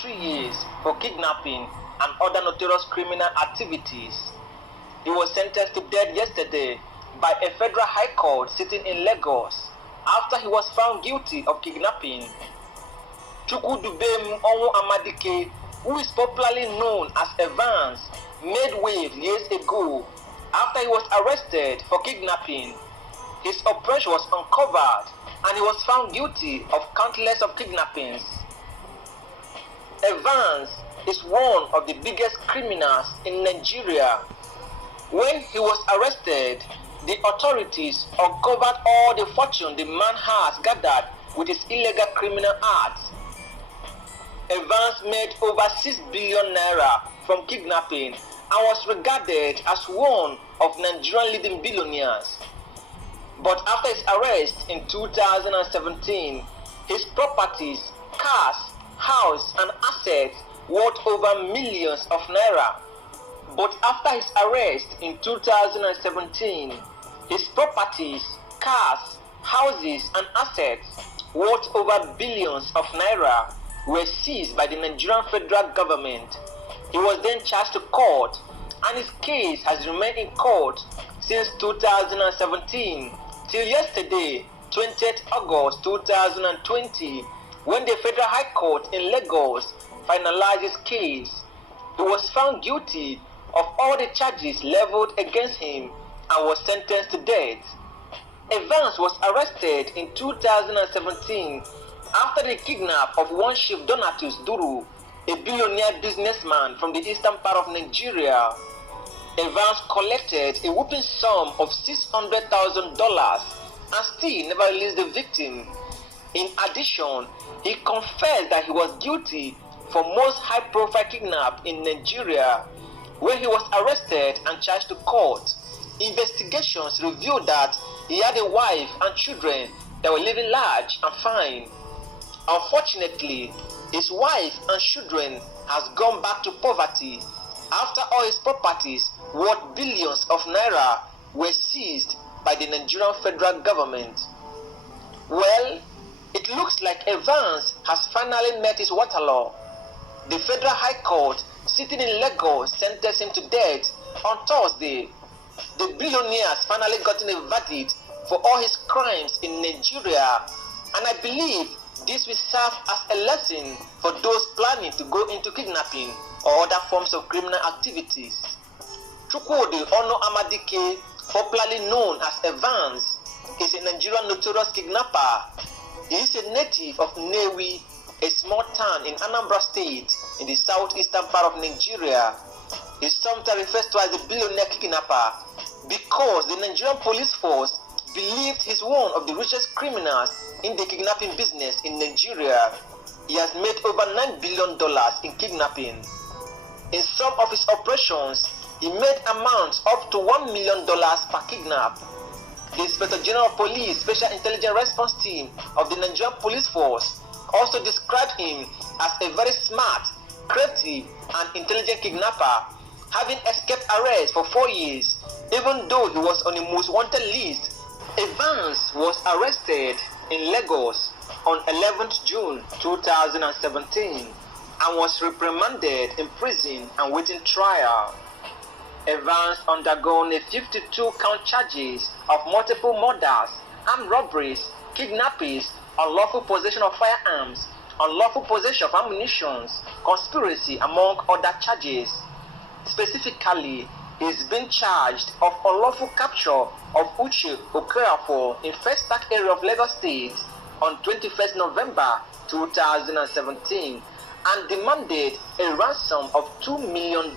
3 years for kidnapping and other notorious criminal activities. He was sentenced to death yesterday by a federal high court sitting in Lagos after he was found guilty of kidnapping. Chukwudubem Onwu Amadike, who is popularly known as Evans, made waves years ago after he was arrested for kidnapping. His operation was uncovered and he was found guilty of countless of kidnappings. Evans is one of the biggest criminals in Nigeria. When he was arrested, the authorities uncovered all the fortune the man has gathered with his illegal criminal acts. Evans made over 6 billion naira from kidnapping and was regarded as one of Nigerian leading billionaires. But after his arrest in 2017, his properties, cars, house and assets worth over millions of naira. But after his arrest in 2017, his properties, cars, houses and assets worth over billions of naira were seized by the Nigerian federal government. He was then charged to court and his case has remained in court since 2017 till yesterday, 20th August 2020, when the Federal High Court in Lagos finalized his case. He was found guilty of all the charges leveled against him and was sentenced to death. Evans was arrested in 2017 after the kidnap of one Chief Donatus Duru, a billionaire businessman from the eastern part of Nigeria. Evans collected a whopping sum of $600,000 and still never released the victim. In addition, he confessed that he was guilty for most high-profile kidnap in Nigeria, where he was arrested and charged to court. Investigations revealed that he had a wife and children that were living large and fine. Unfortunately, his wife and children has gone back to poverty after all his properties worth billions of naira were seized by the Nigerian federal government. Well, it looks like Evans has finally met his Waterloo. The Federal High Court sitting in Lagos sentenced him to death on Thursday. The billionaire has finally gotten a verdict for all his crimes in Nigeria, and I believe this will serve as a lesson for those planning to go into kidnapping or other forms of criminal activities. Chukwudi Onwu Amadike, popularly known as Evans, is a Nigerian notorious kidnapper. He is a native of Nnewi, a small town in Anambra State in the southeastern part of Nigeria. He is sometimes referred to as the billionaire kidnapper because the Nigerian police force believed he is one of the richest criminals in the kidnapping business in Nigeria. He has made over $9 billion in kidnapping. In some of his operations, he made amounts up to $1 million per kidnap. The Inspector General of Police Special Intelligence Response Team of the Nigerian Police Force also described him as a very smart, crafty and intelligent kidnapper, having escaped arrest for 4 years, even though he was on the most wanted list. Evans was arrested in Lagos on 11th June 2017 and was reprimanded in prison and waiting trial. Evans undergone a 52-count charges of multiple murders, armed robberies, kidnappings, unlawful possession of firearms, unlawful possession of ammunition, conspiracy, among other charges. Specifically, he is being charged of unlawful capture of Uche Okorafor in First Park area of Lagos State on 21st November 2017 and demanded a ransom of $2 million.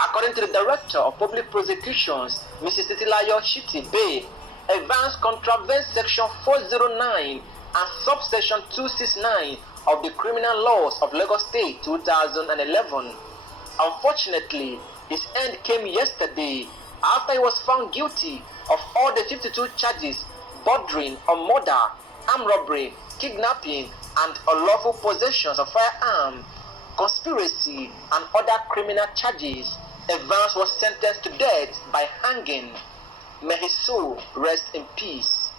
According to the Director of Public Prosecutions, Mrs. Titilayo Shiti Bay, Evans contravenes Section 409 and Subsection 269 of the Criminal Laws of Lagos State 2011. Unfortunately, his end came yesterday after he was found guilty of all the 52 charges bordering on murder, armed robbery, kidnapping, and unlawful possessions of firearms, conspiracy, and other criminal charges. Evans was sentenced to death by hanging. May his soul rest in peace.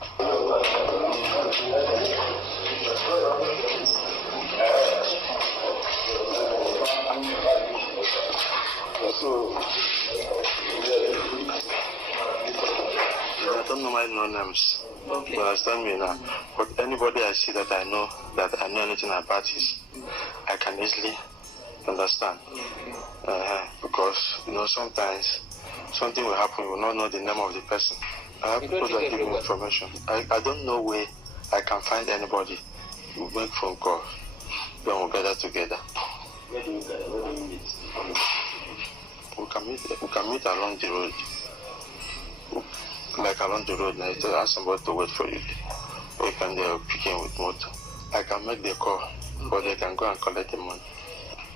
I don't know my names. Okay. You understand me now? But anybody I see that I know anything about is, I can easily understand. Because sometimes something will happen, you will not know the name of the person. I have people that give me information. I don't know where I can find anybody. We'll make phone calls. Then we'll gather together. Where do you meet? We can meet along the road. Like along the road, now you ask somebody to wait for you. Or you can pick in with motor. I can make the call, but they can go and collect the money.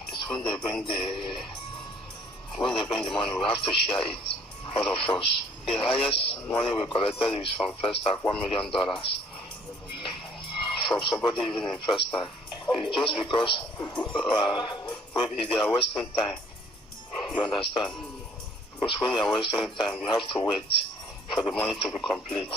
It's when they bring the money, we have to share it, all of us. The highest money we collected is from First Act, $1 million. From somebody even in First Act. It's just because maybe they are wasting time. You understand? Because when you are wasting time, you have to wait for the money to be complete.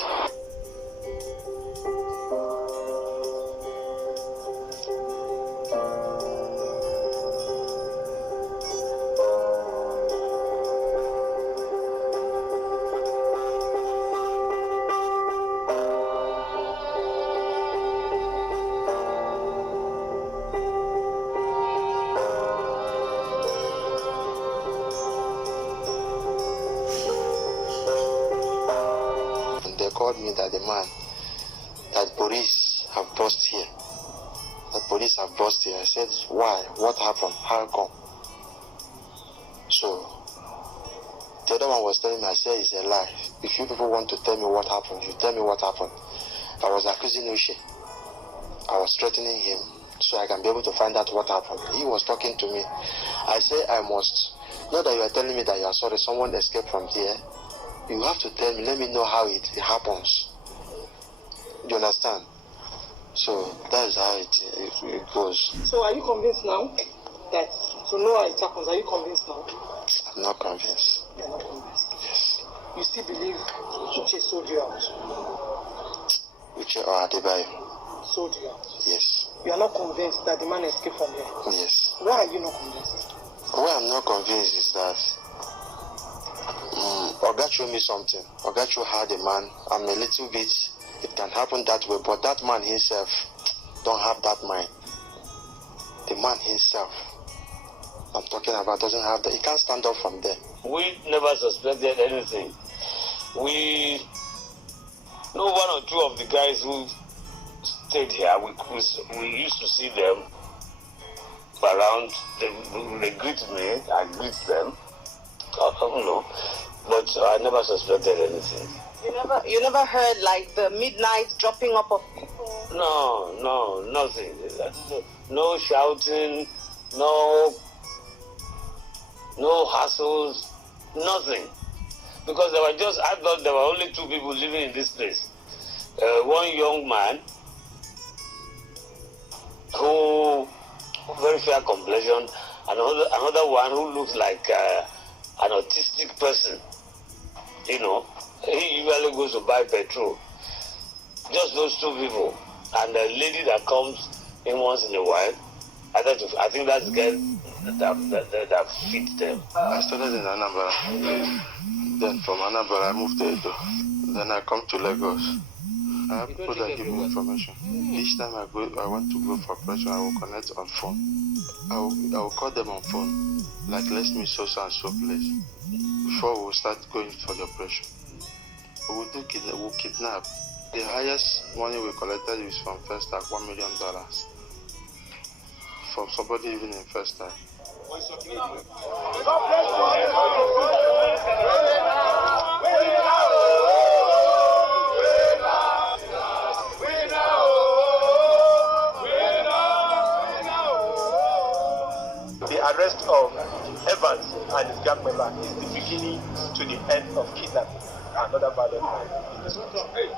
Called me that police have bust here. That police have bust here. I said, why? What happened? How come? So the other one was telling me, I said, it's a lie. If you people want to tell me what happened, you tell me what happened. I was accusing Uche. I was threatening him so I can be able to find out what happened. He was talking to me. I said, I must. Not that you are telling me that you are sorry, someone escaped from here. You have to tell me, let me know how it happens. You understand? So that is how it goes. So are you convinced now that to know how it happens? Are you convinced now? I'm not convinced. You're not convinced? Yes. You still believe Uche sold you out? Uche or Adebayo? Sold you out? Yes. You are not convinced that the man escaped from here? Yes. Why are you not convinced? Why I'm not convinced is that Oga showed me something. Oga showed how the man, I'm a little bit, it can happen that way, but that man himself don't have that mind. The man himself, I'm talking about, doesn't have that. He can't stand up from there. We never suspected anything. We know one or two of the guys who stayed here. We used to see them around. They greet me. I greet them. I don't know. But I never suspected anything. You never heard like the midnight dropping up of people? No, nothing. No shouting, no hassles, nothing. Because I thought there were only two people living in this place. One young man who very fair complexion, another one who looks like an autistic person. He usually goes to buy petrol. Just those two people. And a lady that comes in once in a while. I think that's the guy that feeds them. I started in Anambra. Then from Anambra I moved to Edo. Then I come to Lagos. I have people that give me information. Each time I want to go for operation, I will connect on phone. I will call them on phone. Like, let's meet so and so place. Before we start going for the operation. We'll kidnap. The highest money we collected is from First Act, $1 million. From somebody even in First Act. The arrest of Evans and his gang member is the beginning to the end of kidnapping, another violent crime in this country.